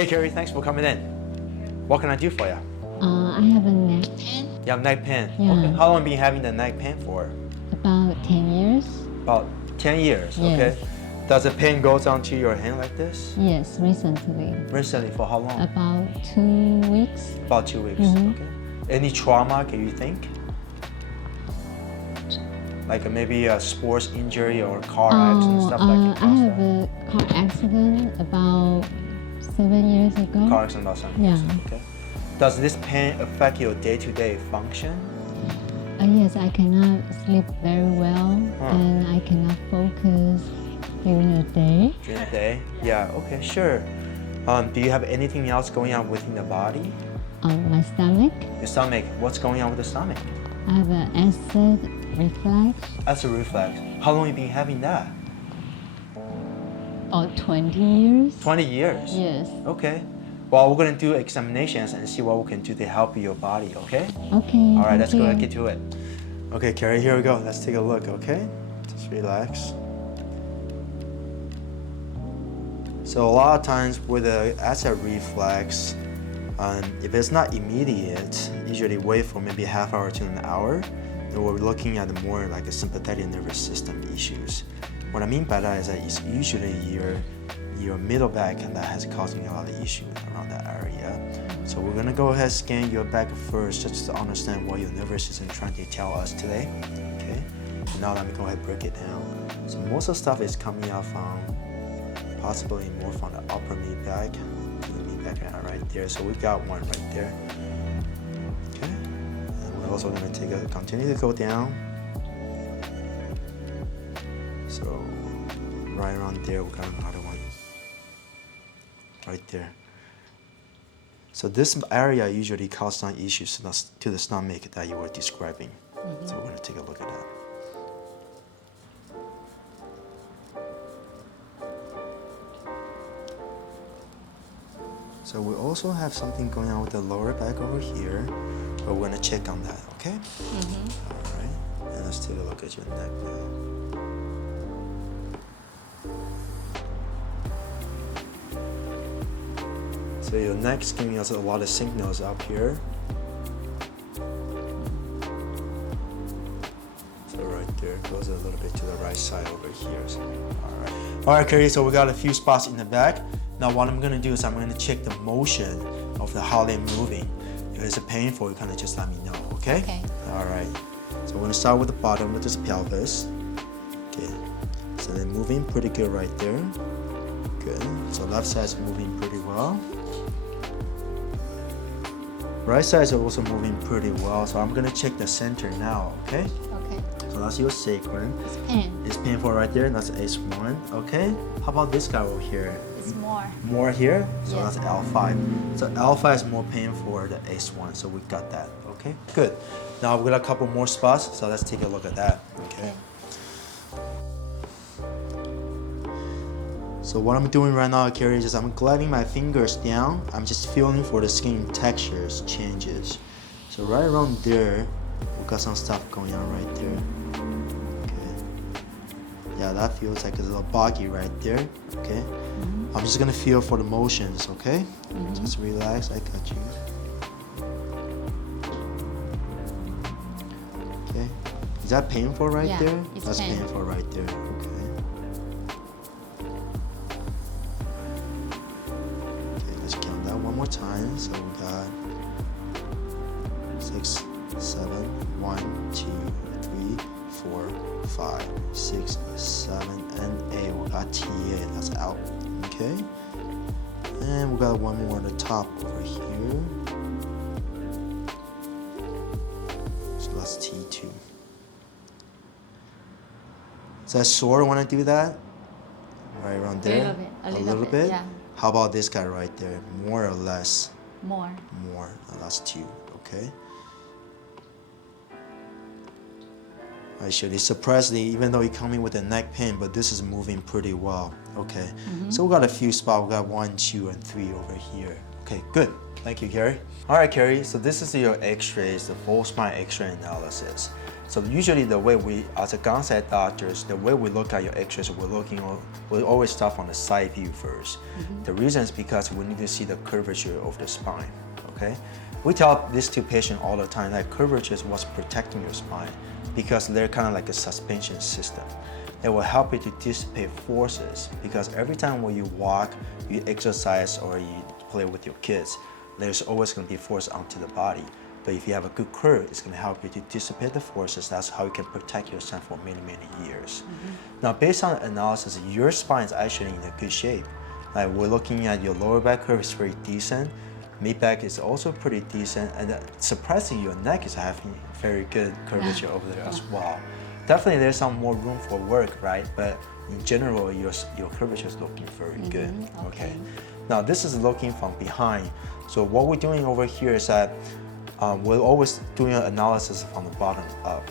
Hey Carrie, thanks for coming in. What can I do for you? I have a neck pain. You have neck pain? Yeah. Okay. How long have you been having the neck pain for? About 10 years. About 10 years, Yes. okay. Does the pain go down to your hand like this? Yes, recently. Recently, for how long? About 2 weeks. About 2 weeks, Mhm. okay. Any trauma, can you think? Like maybe a sports injury or car accident, stuff like that? I have a car accident about 7 years ago. Car accident about 7 years, Yeah. okay. Does this pain affect your day-to-day function? Yes, I cannot sleep very well and I cannot focus during the day. During the day? Yeah, okay, sure. Do you have anything else going on within the body? My stomach, Your stomach, what's going on with the stomach? I have an acid reflux. That's a reflex. How long have you been having that? 20 years. 20 years? Yes. Okay. Well, we're gonna do examinations and see what we can do to help your body, okay? Okay. All right, let's go thank ahead and get to it. Okay, Carrie, here we go. Let's take a look, okay? Just relax. So a lot of times with the acid reflux, if it's not immediate, usually wait for maybe a half hour to an hour, then we're looking at more like a sympathetic nervous system issues. What I mean by that is that it's usually your middle back that has causing a lot of issues around that area. So we're gonna go ahead and scan your back first just to understand what your nervous system is trying to tell us today. Okay. And now let me go ahead and break it down. So most of the stuff is coming out from possibly more from the upper knee back to the knee back right there. So we got one right there. Okay. And we're also gonna continue to go down. So right around there, we got another one. Right there. So this area usually causes some issues to the stomach that you were describing. So we're gonna take a look at that. So we also have something going on with the lower back over here, but we're gonna check on that, okay? All right, and let's take a look at your neck now. So your neck's giving us a lot of signals up here. So right there, goes a little bit to the right side over here. So, all right, Carrie, so we got a few spots in the back. Now what I'm gonna do is I'm gonna check the motion of how they're moving. If it's painful, you kind of just let me know, okay? Okay. All right, so we're gonna start with the bottom, with this pelvis. Okay, so they're moving pretty good right there. Good, so left side's moving pretty well. Right side is also moving pretty well, so I'm gonna check the center now, okay? Okay. So that's your sacrum. It's pain. It's painful right there, that's S1, okay? How about this guy over here? It's more. More here? So Yeah. that's L5. So L5 is more painful for the S1, so we got that, okay? Good. Now we got a couple more spots, so let's take a look at that, okay? So what I'm doing right now, Carrie, is I'm gliding my fingers down. I'm just feeling for the skin textures changes. So right around there, we got some stuff going on right there. Okay. Yeah, that feels like a little boggy right there. Okay. I'm just gonna feel for the motions. Okay. Just relax. I got you. Okay. Is that painful right Yeah, there? it's That's pain. painful right there. Okay. One more time, so we got 6, 7, 1, 2, 3, 4, 5, 6, 7, and 8. We got T8, that's out. Okay, and we got one more on the top over here. So that's T2. Is that sore when I do that? Right around there? A little bit, yeah. How about this guy right there? More or less? More. More. That's 2, okay? Actually, surprisingly, even though you're coming with a neck pain, but this is moving pretty well, okay? So we got a few spots. We got 1, 2, and 3 over here, Okay, good. Thank you, Carrie. All right, Carrie, so this is your x-rays, the full spine x-ray analysis. So usually the way we, as a Gonstead doctors, the way we look at your x-rays, we always start from the side view first. The reason is because we need to see the curvature of the spine, okay? We tell this to patients all the time that curvature is what's protecting your spine because they're kind of like a suspension system. It will help you to dissipate forces because every time when you walk, you exercise, or you play with your kids, there's always going to be force onto the body. But if you have a good curve, it's going to help you to dissipate the forces. That's how you can protect yourself for many, many years. Now, based on the analysis, your spine is actually in a good shape. Like we're looking at your lower back curve is very decent. Mid back is also pretty decent. And surprisingly, your neck is having very good curvature over there as well. Definitely there's some more room for work, right? But in general, your curvature is looking very good, okay? Now, this is looking from behind. So what we're doing over here is that we're always doing an analysis from the bottom up.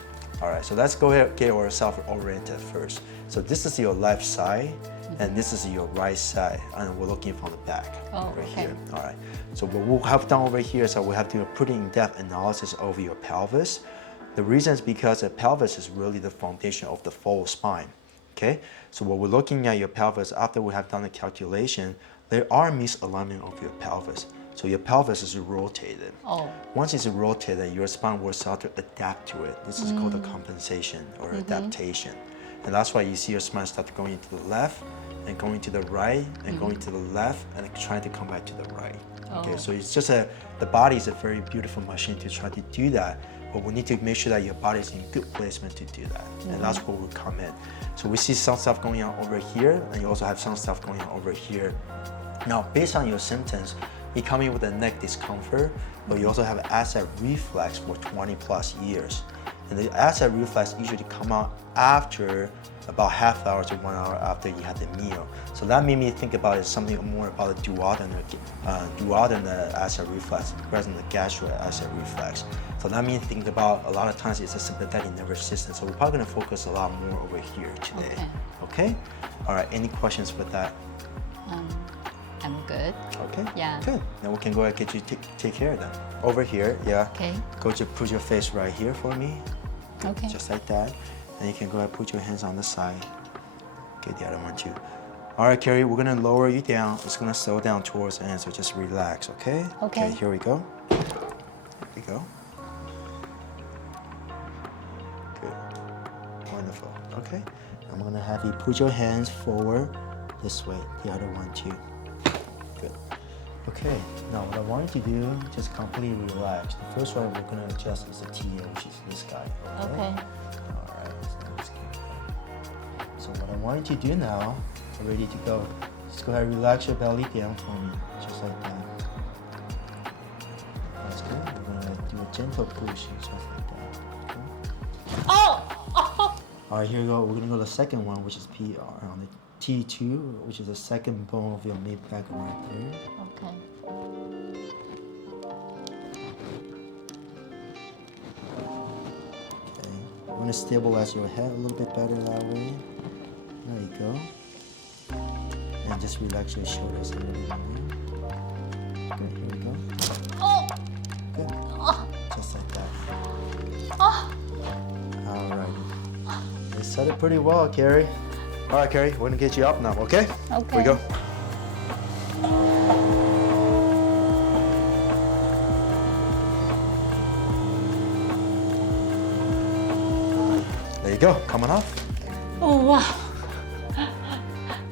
All right, so let's go ahead and get ourselves oriented first. So this is your left side, and this is your right side, and we're looking from the back over here. All right, so what we'll have done over here is that we have to do a pretty in-depth analysis over your pelvis. The reason is because the pelvis is really the foundation of the full spine, okay? So when we're looking at your pelvis, after we have done the calculation, there are misalignment of your pelvis. So your pelvis is rotated. Once it's rotated, your spine will start to adapt to it. This is called a compensation or adaptation. And that's why you see your spine start going to the left and going to the right and going to the left and trying to come back to the right. Okay, so it's just the body is a very beautiful machine to try to do that, but we need to make sure that your body is in good placement to do that. And that's where we come in. So we see some stuff going on over here, and you also have some stuff going on over here. Now, based on your symptoms, you come in with a neck discomfort, but you also have acid reflux for 20 plus years. And the acid reflux usually come out after about half hour to 1 hour after you had the meal. So that made me think about it, something more about the duodenal acid reflux rather than the gastro acid reflux. So that made me think about a lot of times it's a sympathetic nervous system. So we're probably gonna focus a lot more over here today. Okay? All right, any questions with that? I'm good. Okay. Yeah. Good. Then we can go ahead and get you take care of them. Over here, yeah. Okay. Go to put your face right here for me. Okay. Just like that. And you can go ahead and put your hands on the side. Okay, the other one too. All right, Carrie, we're gonna lower you down. It's gonna slow down towards the end, so just relax, okay? Okay. Here we go. There we go. Good. Wonderful. Okay. I'm gonna have you put your hands forward this way. The other one too. Good. Okay, now what I want you to do, just completely relax. The first one we're gonna adjust is the TA, which is this guy. Okay. All right, so what I want you to do now, we're ready to go. Just go ahead and relax your belly down for me, just like that. That's good. We're gonna do a gentle push, just like that. Okay. All right, here we go. We're gonna go to the second one, which is PR on the T2, which is the second bone of your mid back right there. Okay. Okay. You want to stabilize your head a little bit better that way. There you go. And just relax your shoulders a little bit more. Good, here we go. Good. Just like that. All right. You said it pretty well, Carrie. All right, Carrie, we're gonna get you up now, okay? Okay. Here we go. There you go, coming off. Oh, wow.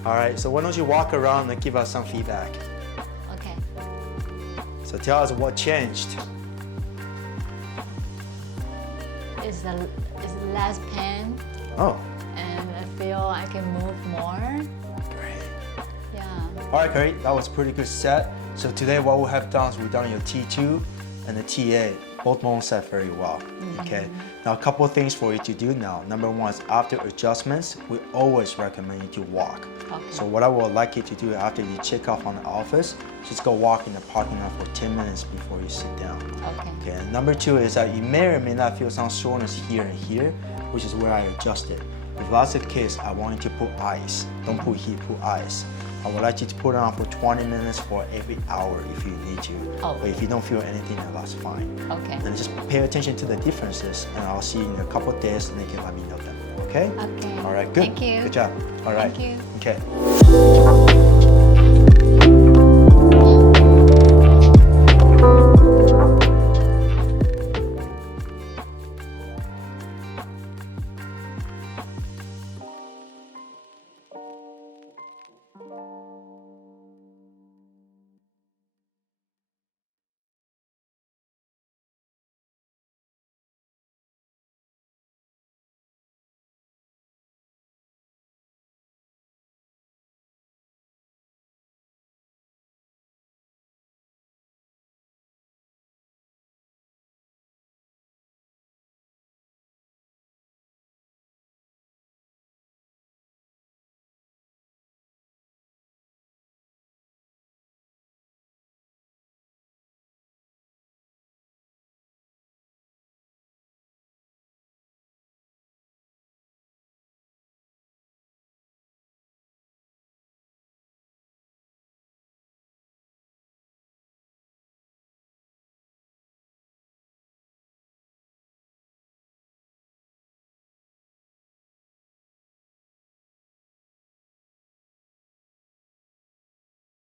All right, so why don't you walk around and give us some feedback? Okay. So tell us what changed. It's less pain, Oh, and I feel I can move more. great. Yeah. All right, Carrie, that was a pretty good set. So today what we have done is we've done your T2 and the TA, both bones set very well, okay? Now a couple of things for you to do now. Number one is after adjustments, we always recommend you to walk. Okay. So what I would like you to do after you check off on the office, just go walk in the parking lot for 10 minutes before you sit down. Okay. Okay, and number two is that you may or may not feel some soreness here and here, which is where I adjusted. If that's the case, I want you to put ice. Don't put heat, put ice. I would like you to put it on for 20 minutes for every hour if you need to. Oh. But if you don't feel anything, then that's fine. Okay. And just pay attention to the differences, and I'll see you in a couple of days, and you can let me know them. Okay? Okay. All right, good. Thank you. Good job. All right. Thank you. Okay.